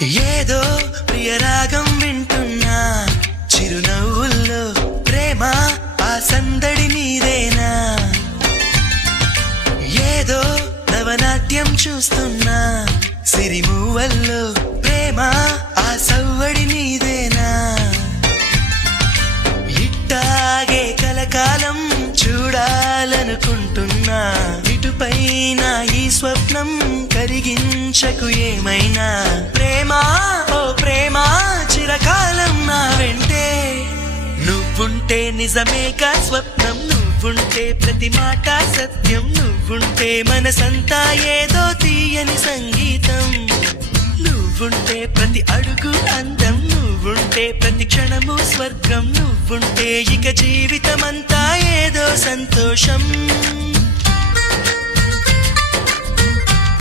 ఏదో ప్రియరాగం వింటున్నా చిరునవ్వుల్లో ప్రేమ ఆ సందడి నీదేనా ఏదో నవనాట్యం చూస్తున్నా సిరిమూవల్లో ప్రేమ ఆ సవ్వడి నీదేనా ఇట్టాగే కలకాలం చూడాలనుకుంటున్నా ఇటుపైన ఈ స్వప్నం కరిగించకు ఏమైనా ప్రేమా ఓ ప్రేమా చిరకాలం నా వెంటే నువ్వుంటే నిజమేగా స్వప్నం నువ్వుంటే ప్రతి మాట సత్యం నువ్వుంటే మనసంతా ఏదో తీయని సంగీతం నువ్వుంటే ప్రతి అడుగు అందం నువ్వుంటే ప్రతి క్షణము స్వర్గం నువ్వుంటే ఇక జీవితమంతా ఏదో సంతోషం